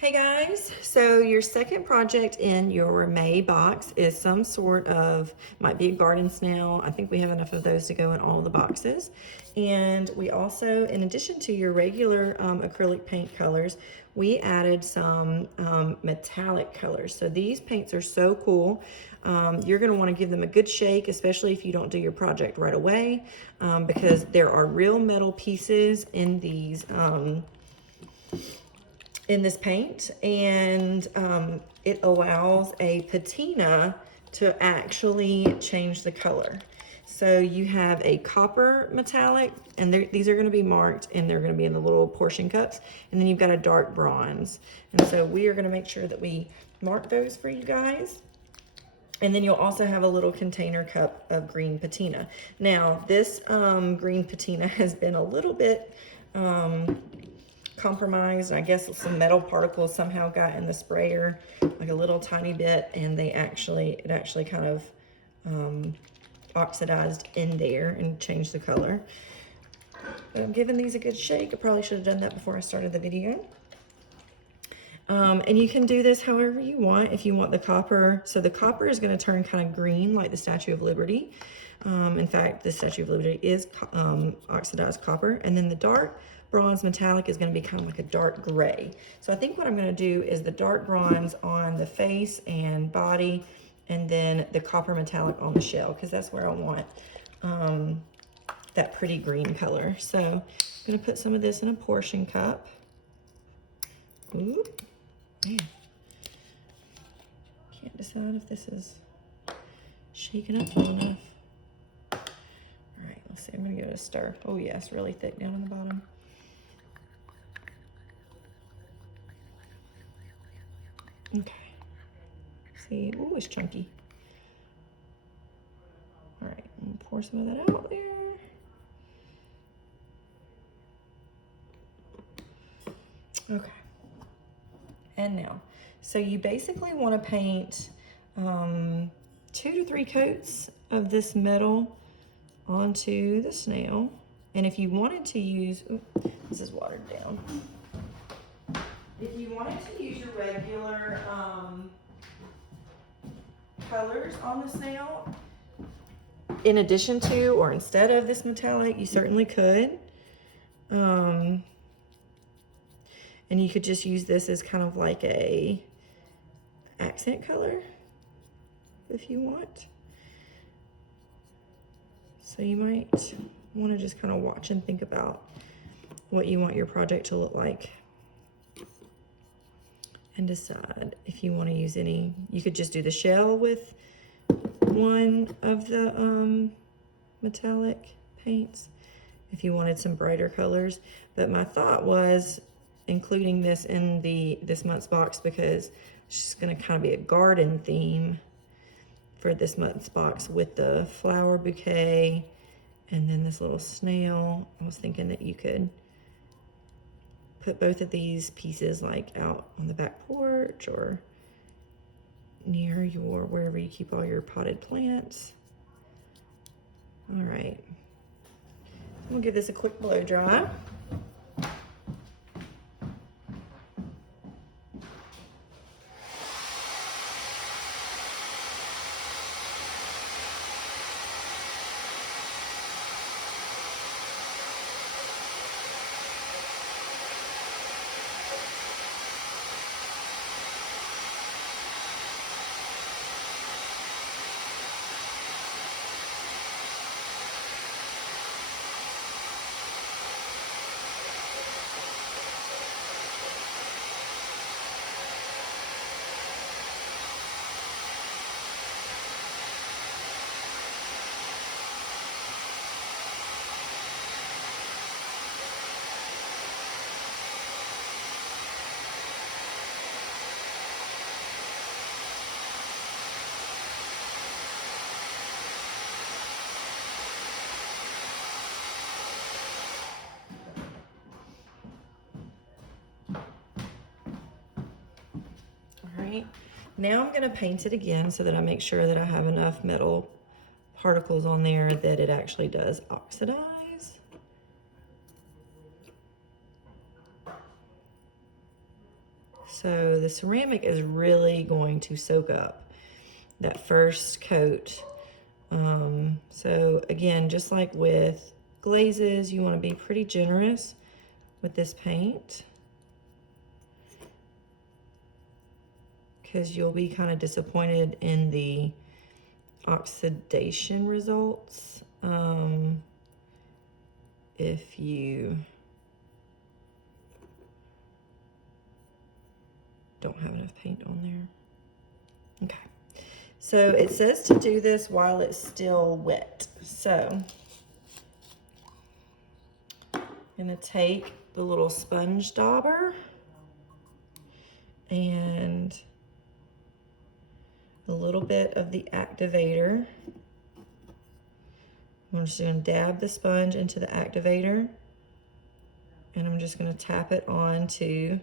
Hey guys, so your second project in your May box is some sort of, might be a garden snail. I think we have enough of those to go in all the boxes. And we also, in addition to your regular acrylic paint colors, we added some metallic colors. So these paints are so cool. You're gonna wanna give them a good shake, especially if you don't do your project right away, because there are real metal pieces in these in this paint, and it allows a patina to actually change the color. So you have a copper metallic, and these are going to be marked, and they're going to be in the little portion cups, and then you've got a dark bronze. And so we are going to make sure that we mark those for you guys. And then you'll also have a little container cup of green patina. Now, this green patina has been a little bit compromised. I guess some metal particles somehow got in the sprayer, like a little tiny bit, and it actually kind of oxidized in there and changed the color. But I'm giving these a good shake. I probably should have done that before I started the video. And you can do this however you want. If you want the copper, so the copper is going to turn kind of green like the Statue of Liberty. In fact, the Statue of Liberty is oxidized copper. And then the dark bronze metallic is going to be kind of like a dark gray. So I think what I'm going to do is the dark bronze on the face and body, and then the copper metallic on the shell, because that's where I want that pretty green color. So I'm going to put some of this in a portion cup. Ooh. Man, can't decide if this is shaken up well enough. All right, let's see. I'm gonna give it a stir. Oh yes, really thick down on the bottom. Okay. See, ooh, it's chunky. All right, I'm gonna pour some of that out there. Okay. And now, so you basically want to paint 2 to 3 coats of this metal onto the snail. And if you wanted to use, this is watered down. If you wanted to use your regular colors on the snail, in addition to or instead of this metallic, you certainly could. And you could just use this as kind of like a accent color if you want. So you might want to just kind of watch and think about what you want your project to look like and decide if you want to use any. You could just do the shell with one of the metallic paints if you wanted some brighter colors. But my thought was including this in this month's box because it's just going to kind of be a garden theme for this month's box with the flower bouquet and then this little snail. I was thinking that you could put both of these pieces like out on the back porch or near your wherever you keep all your potted plants. All right, we'll give this a quick blow dry. Right. Now I'm going to paint it again so that I make sure that I have enough metal particles on there that it actually does oxidize. So the ceramic is really going to soak up that first coat. So again, just like with glazes, you want to be pretty generous with this paint, because you'll be kind of disappointed in the oxidation results if you don't have enough paint on there. Okay, so it says to do this while it's still wet. So I'm gonna take the little sponge dauber and a little bit of the activator. I'm just gonna dab the sponge into the activator, and I'm just gonna tap it onto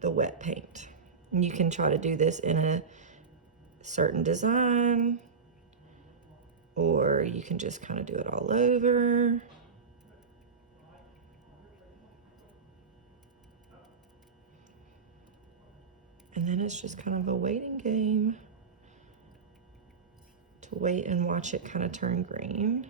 the wet paint. And you can try to do this in a certain design, or you can just kind of do it all over. And then it's just kind of a waiting game to wait and watch it kind of turn green.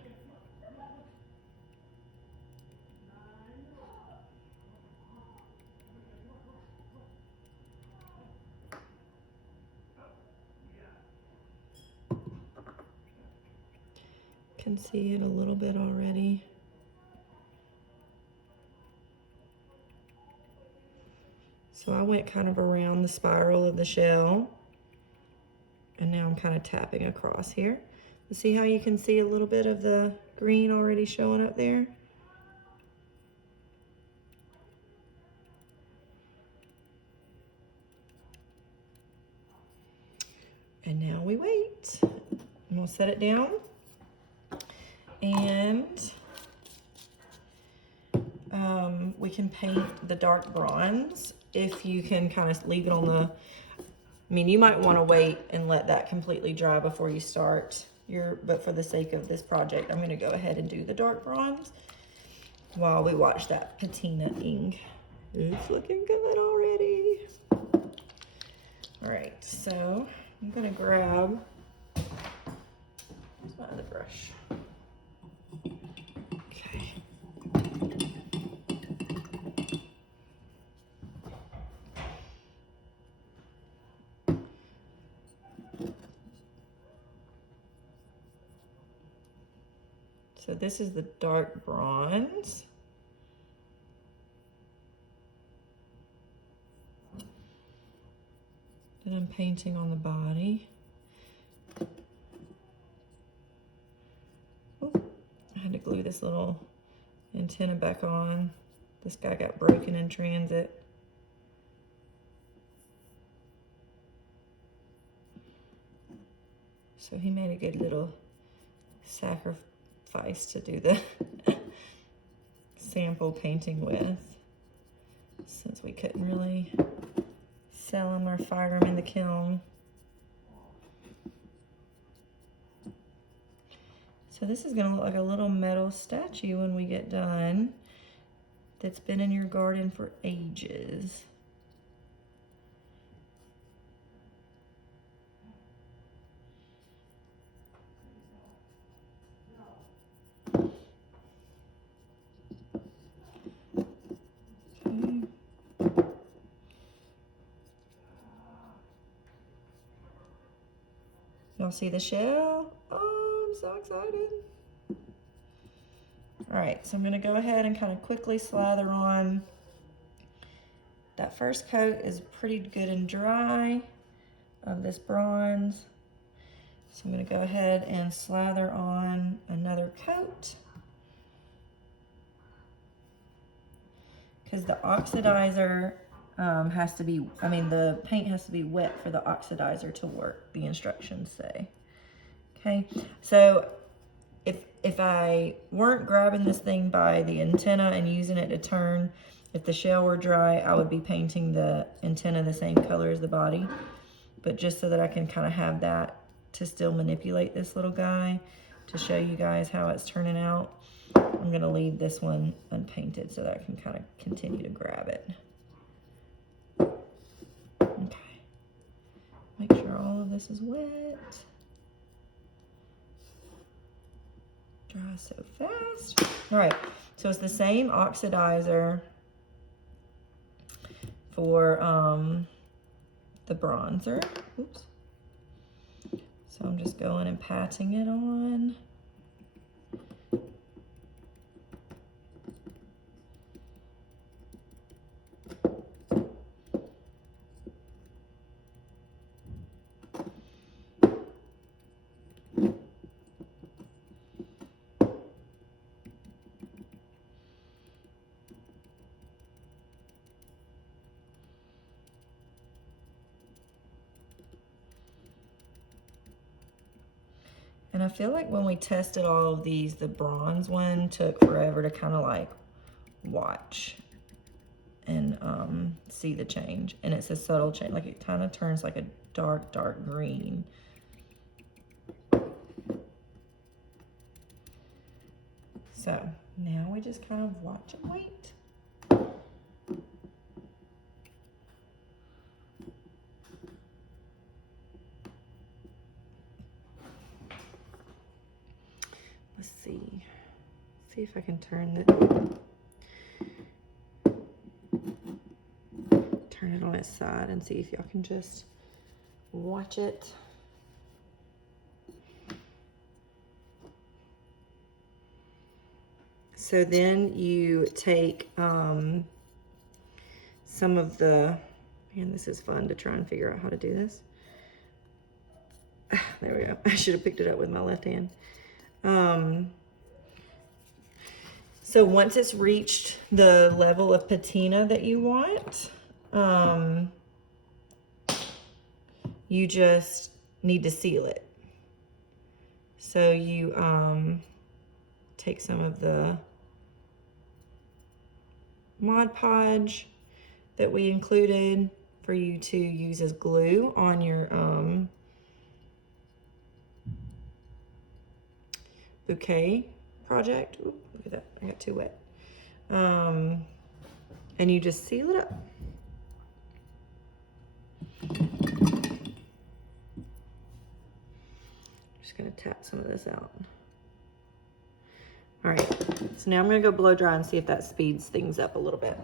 Can see it a little bit already. So I went kind of around the spiral of the shell, and now I'm kind of tapping across here. You see how you can see a little bit of the green already showing up there? And now we wait. And we'll set it down. And we can paint the dark bronze if you can kind of leave it on the, I mean, you might want to wait and let that completely dry before you start but for the sake of this project, I'm going to go ahead and do the dark bronze while we watch that patina ink. It's looking good already. All right, so I'm going to grab my other brush. Okay. So this is the dark bronze. That I'm painting on the body. Oh, I had to glue this little antenna back on. This guy got broken in transit. So he made a good little sacrifice to do the sample painting with, since we couldn't really sell them or fire them in the kiln. So this is gonna look like a little metal statue when we get done, that's been in your garden for ages. Y'all see the shell? Oh, I'm so excited. All right, so I'm gonna go ahead and kind of quickly slather on. That first coat is pretty good and dry of this bronze. So I'm gonna go ahead and slather on another coat, because the oxidizer has to be, I mean, the paint has to be wet for the oxidizer to work, the instructions say. Okay, so if I weren't grabbing this thing by the antenna and using it to turn, if the shell were dry, I would be painting the antenna the same color as the body. But just so that I can kind of have that to still manipulate this little guy, to show you guys how it's turning out, I'm gonna leave this one unpainted so that I can kind of continue to grab it. this is wet. Dry so fast. All right, so it's the same oxidizer for the bronzer. Oops. So I'm just going and patting it on. And I feel like when we tested all of these, the bronze one took forever to kind of like watch and see the change. And it's a subtle change, like it kind of turns like a dark, dark green. So now we just kind of watch and wait. Let's see if I can turn it on its side and see if y'all can just watch it. So then you take some of the, man, this is fun to try and figure out how to do this. There we go. I should have picked it up with my left hand. So once it's reached the level of patina that you want, you just need to seal it. So you take some of the Mod Podge that we included for you to use as glue on your bouquet project. Ooh, look at that, I got too wet. And you just seal it up. Just gonna tap some of this out. All right, so now I'm gonna go blow dry and see if that speeds things up a little bit.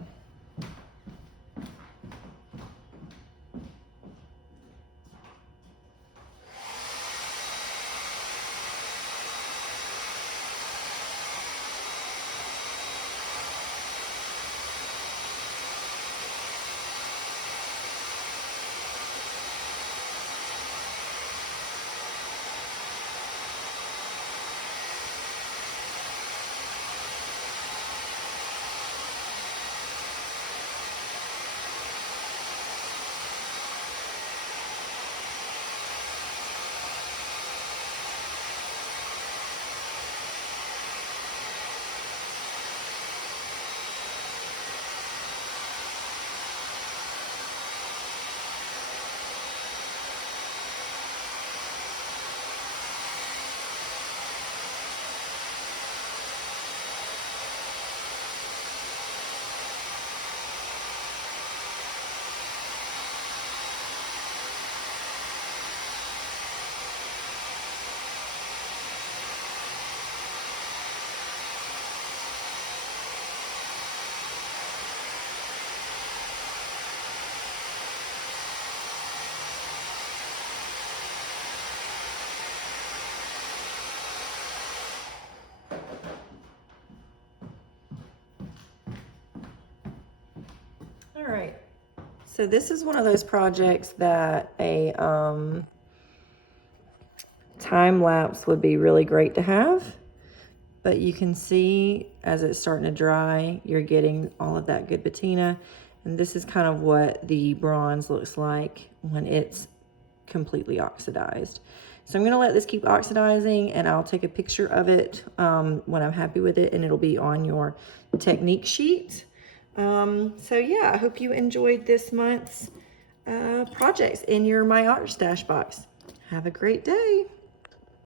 All right, so this is one of those projects that a time lapse would be really great to have, but you can see as it's starting to dry, you're getting all of that good patina. And this is kind of what the bronze looks like when it's completely oxidized. So I'm gonna let this keep oxidizing and I'll take a picture of it when I'm happy with it, and it'll be on your technique sheet. So yeah, I hope you enjoyed this month's projects in your My Art Stash box. Have a great day.